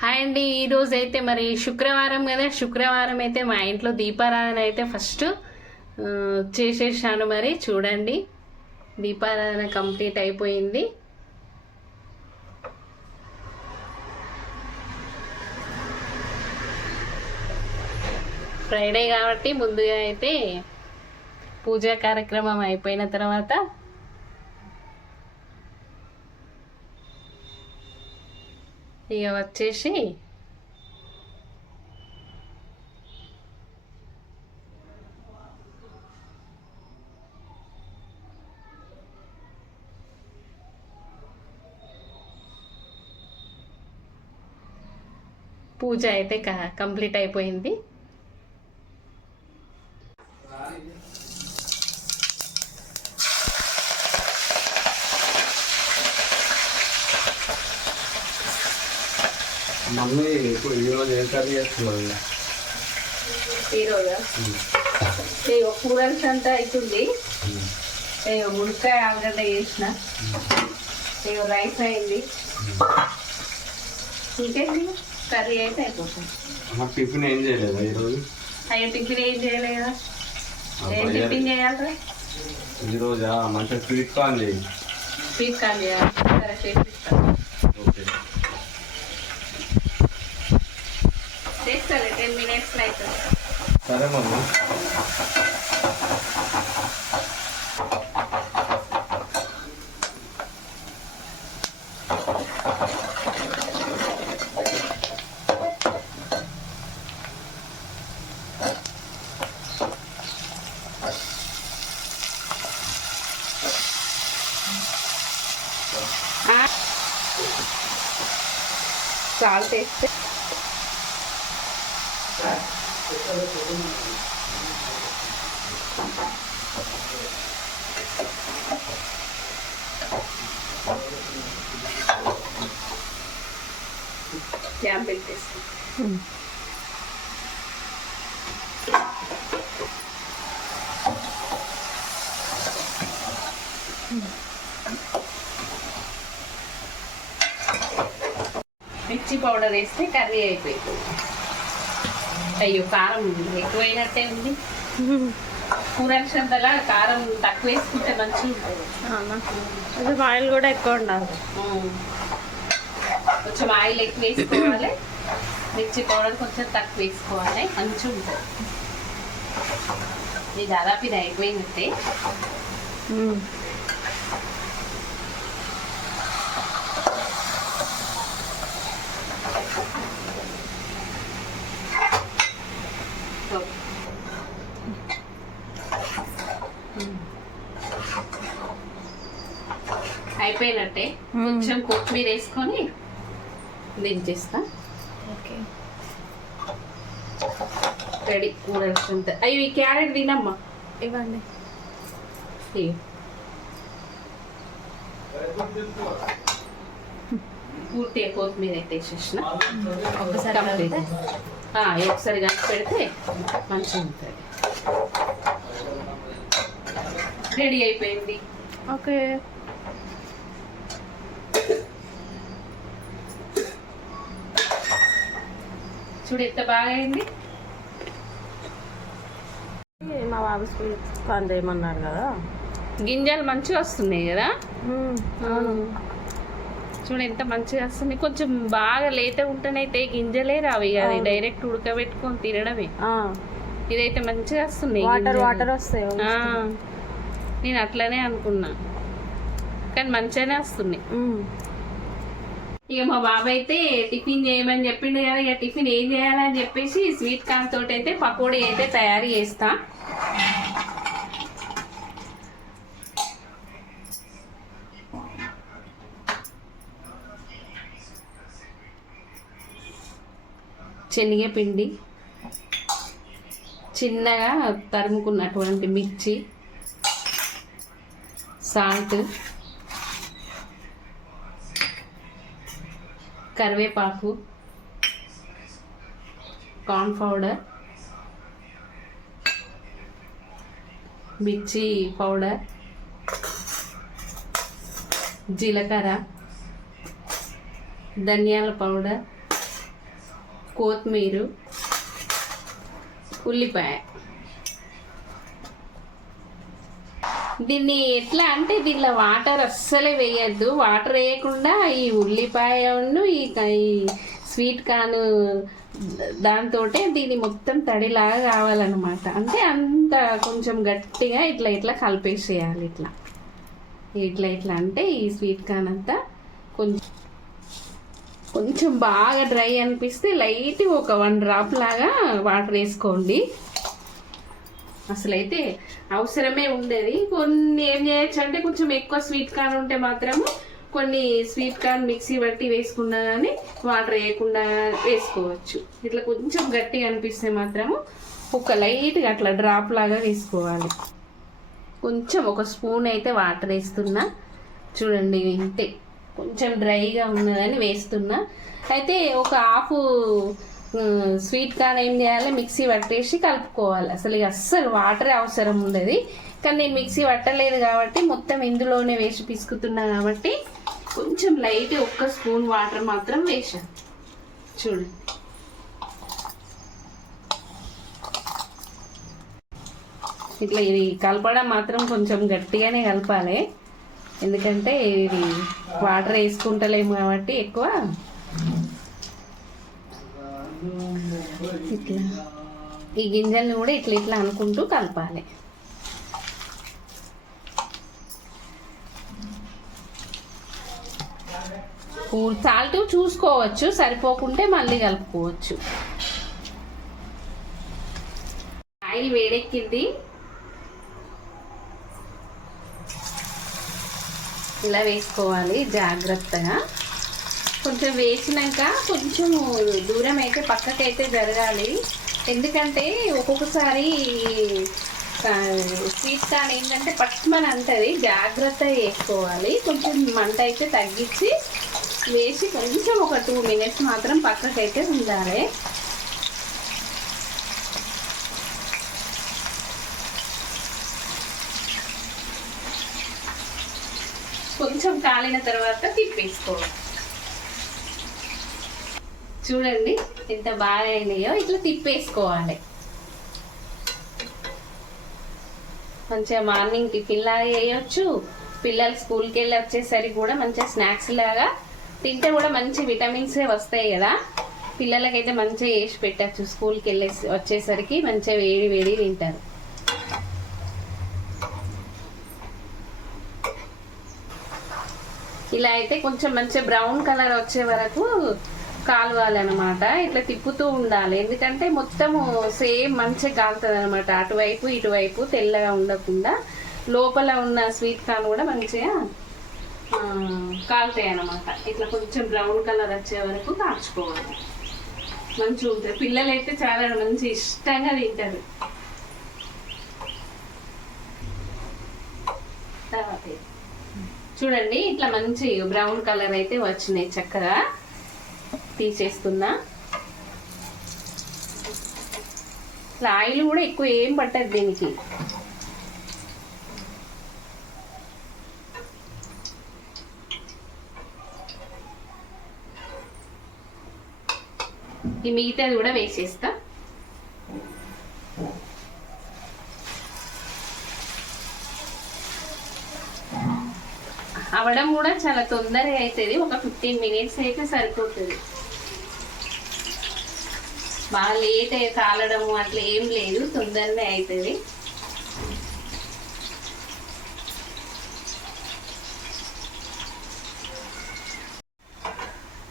Hi అండి. ఈరోజు అయితే మరి శుక్రవారం కదా, శుక్రవారం అయితే మా ఇంట్లో దీపారాధన అయితే ఫస్ట్ చేసేసాను. మరి చూడండి, దీపారాధన కంప్లీట్ అయిపోయింది. ఫ్రైడే కాబట్టి ముందుగా అయితే పూజా కార్యక్రమం అయిపోయిన తర్వాత ఇక వచ్చేసి పూజ అయితే కంప్లీట్ అయిపోయింది. మమ్మీ ఇప్పుడు ఈరోజు ఏం కర్రీ చేస్తున్నావు? ఈరోజు కూరల్స్ అంతా అవుతుంది. మునక్కాయ ఆలుగడ్డ చేసిన, రైస్ అయింది, ఇంకేంటి కర్రీ అయితే అయిపోతుంది. టిఫిన్ ఏం చేయలేదా ఈరోజు? అయ్యో టిఫిన్ ఏం చేయలేదా? ఏం టిఫిన్ చేయాలి ఈరోజా? మంచిగా స్వీట్ కార్న్ చేయి. స్వీట్ కార్న్ చేయాలి, సరే చేసిస్తాను. ఓకే, చేస్తాను 10 minutes అవుతుంది. సరే మమ్మీ. సాల్ట్ వేస్తే క్యాప్ పెట్టేస్తాం. మిర్చి పౌడర్ వేస్తే కర్రీ అయిపోయింది. అయ్యో కారం ఎక్కువైనట్టే ఉంది. కూరలా కారం తక్కువ వేసుకుంటే మంచిగా ఉంటుంది. ఆయిల్ కూడా ఎక్కువ ఉండాలి. కొంచెం ఆయిల్ ఎక్కువ వేసుకోవాలి, మిర్చి పౌడర్ కొంచెం తక్కువ వేసుకోవాలి, మంచిగా ఉంటుంది. ఇది దాదాపు ఇది అయిపోయినట్టే. అయిపోయినట్టే. కొంచెం కొత్తిమీర వేసుకొని దించేస్తా. ఓకే, రెడీ కూర. అయ్యో ఈ క్యారెట్ తినమ్మా, ఇవ్వండి. పూర్తిగా కొత్తిమీర అయితే వేసేసిన. ఒకసారి ఒకసారి కలిసి పెడితే మంచిగా ఉంటుంది. రెడీ అయిపోయింది. ఓకే, చూడు ఎంత బాగా అయింది. మా బాబు స్వీట్ కార్న్ చేయమన్నాడు కదా, గింజలు మంచిగా వస్తున్నాయి కదా. అవును, చూడు ఎంత మంచిగా వస్తుంది. కొంచెం బాగా లేత ఉంటేనైతే గింజలే రావి కదా, డైరెక్ట్ ఉడకబెట్టుకొని తినడమే. ఇదైతే మంచిగా వస్తున్నాయి, వాటర్ వాటర్ వస్తాయి. నేను అట్లనే అనుకున్నా, కానీ మంచిగానే వస్తున్నాయి. ఇక మా బాబాయ్ అయితే టిఫిన్ చేయమని చెప్పిండు కదా, ఇక టిఫిన్ ఏం చేయాలని చెప్పేసి స్వీట్ కార్న్ తోటి అయితే పకోడీ అయితే తయారు చేస్తా. శనగపిండి, చిన్నగా తరుముకున్నటువంటి మిర్చి, సాల్ట్, కరివేపాకు, కార్న్ పౌడర్, మిర్చి పౌడర్, జీలకర్ర, ధనియాల పౌడర్, కొత్తిమీర, ఉల్లిపాయ. దీన్ని ఎట్లా అంటే దీనిలో వాటర్ అస్సలే వేయద్దు. వాటర్ వేయకుండా ఈ ఉల్లిపాయను ఈ స్వీట్ కార్న్ దాంతో దీన్ని మొత్తం తడిలాగా కావాలన్నమాట. అంటే అంత కొంచెం గట్టిగా ఇట్లా ఇట్లా కలిపేసేయాలి. ఇట్లా ఇట్లా ఇట్లా అంటే ఈ స్వీట్ కార్న్ అంతా కొంచెం బాగా డ్రై అనిపిస్తే లైట్ ఒక 1 డ్రాప్ లాగా వాటర్ వేసుకోండి. అసలైతే అవసరమే ఉండేది. కొన్ని ఏం చేయొచ్చు అంటే కొంచెం ఎక్కువ స్వీట్ కార్న్ ఉంటే మాత్రము కొన్ని స్వీట్ కార్న్ మిక్సీ బట్టి వేసుకున్నా కానీ వాటర్ వేయకుండా వేసుకోవచ్చు. ఇట్లా కొంచెం గట్టిగా అనిపిస్తే మాత్రము ఒక లైట్గా అట్లా డ్రాప్ లాగా వేసుకోవాలి. కొంచెం ఒక స్పూన్ అయితే వాటర్ వేస్తున్నా. చూడండి ఇంతే, కొంచెం డ్రైగా ఉన్నదని వేస్తున్నా. అయితే ఒక హాఫ్ స్వీట్ కార్న్ ఏం చేయాలి, మిక్సీ పట్టేసి కలుపుకోవాలి. అసలు ఇక అస్సలు వాటరే అవసరం ఉండదు. కానీ నేను మిక్సీ పట్టలేదు కాబట్టి మొత్తం ఇందులోనే వేసి పిసుకుతున్నా కాబట్టి కొంచెం లైట్ 1 స్పూన్ వాటర్ మాత్రం వేసాను. చూడండి ఇట్లా ఇది కలపడం మాత్రం కొంచెం గట్టిగానే కలపాలి. ఎందుకంటే ఇది వాటర్ వేసుకుంటలేము కాబట్టి ఎక్కువ. ఇట్లా ఈ గింజల్ని కూడా ఇట్లా ఇట్లా అనుకుంటూ కలపాలి. సాల్ట్ చూసుకోవచ్చు, సరిపోకుంటే మళ్ళీ కలుపుకోవచ్చు. ఆయిల్ వేడెక్కింది. ఇలా వేసుకోవాలి జాగ్రత్తగా. కొంచెం వేసినాక కొంచెం దూరం అయితే పక్కకైతే జరగాలి. ఎందుకంటే ఒక్కొక్కసారి స్వీట్ కార్న్ ఏంటంటే పట్టుమని అంటది, జాగ్రత్తగా వేసుకోవాలి. కొంచెం మంట అయితే తగ్గించి వేసి కొంచెం ఒక 2 మినిట్స్ మాత్రం పక్కకైతే ఉండాలి. కొంచెం కాలిన తర్వాత తిప్పేసుకోవాలి. చూడండి ఎంత బాగా అయినాయో. ఇట్లా తిప్పేసుకోవాలి. మంచిగా మార్నింగ్ టిఫిన్ లాగా చేయొచ్చు. పిల్లలు స్కూల్కి వెళ్ళి వచ్చేసరికి కూడా మంచిగా స్నాక్స్ లాగా తింటే కూడా మంచి విటమిన్సే వస్తాయి కదా. పిల్లలకైతే మంచిగా వేసి పెట్టచ్చు. స్కూల్కి వెళ్ళి వచ్చేసరికి మంచిగా వేడి వేడి తింటారు. ఇలా అయితే కొంచెం మంచిగా బ్రౌన్ కలర్ వచ్చే వరకు కాలవాలన్నమాట. ఇట్లా తిప్పుతూ ఉండాలి. ఎందుకంటే మొత్తము సేమ్ మంచిగా కాలుతుంది అనమాట. అటువైపు ఇటువైపు తెల్లగా ఉండకుండా లోపల ఉన్న స్వీట్ కార్న్ కూడా మంచిగా కాలుతాయి అన్నమాట. ఇట్లా కొంచెం బ్రౌన్ కలర్ వచ్చే వరకు కాల్చుకోవాలి. మంచిగా ఉంటుంది. పిల్లలు అయితే చాలా మంచి ఇష్టంగా తింటారు. తర్వాత చూడండి ఇట్లా మంచి బ్రౌన్ కలర్ అయితే వచ్చినాయి. చక్కగా తీసేస్తున్నా. ఇట్లా ఆయిల్ కూడా ఎక్కువ ఏం పట్టదు దీనికి. ఈ మిగతాది కూడా వేసేస్తా. అవడం కూడా చాలా తొందరగా అవుతుంది. ఒక 15 మినిట్స్ అయితే సరిపోతుంది. బాగా లేట్ అయ్యి కాలడము అట్లా ఏం లేదు, తొందరనే అవుతుంది.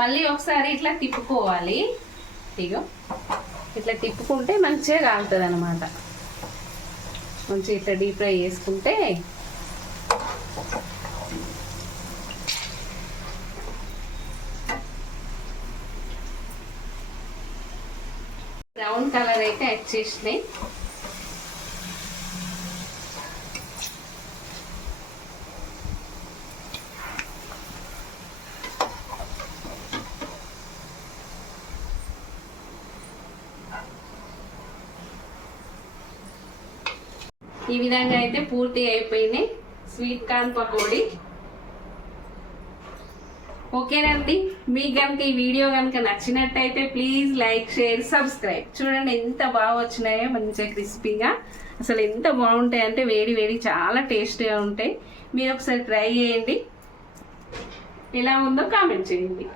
మళ్ళీ ఒకసారి ఇట్లా తిప్పుకోవాలి. ఇగో ఇట్లా తిప్పుకుంటే మంచిగా కాలుతుంది అన్నమాట. మంచిగా ఇట్లా డీప్ ఫ్రై చేసుకుంటే బ్రౌన్ కలర్ అయితే వచ్చేసినాయి. ఈ విధంగా అయితే పూర్తి అయిపోయినాయి స్వీట్ కార్న్ పకోడీ. ఓకేనండి, మీకు కనుక ఈ వీడియో కనుక నచ్చినట్టయితే ప్లీజ్ లైక్, షేర్, సబ్స్క్రైబ్. చూడండి ఎంత బాగా వచ్చినాయో, మంచిగా క్రిస్పీగా. అసలు ఎంత బాగుంటాయి అంటే వేడి వేడి చాలా టేస్ట్గా ఉంటాయి. మీరు ఒకసారి ట్రై చేయండి, ఎలా ఉందో కామెంట్ చేయండి.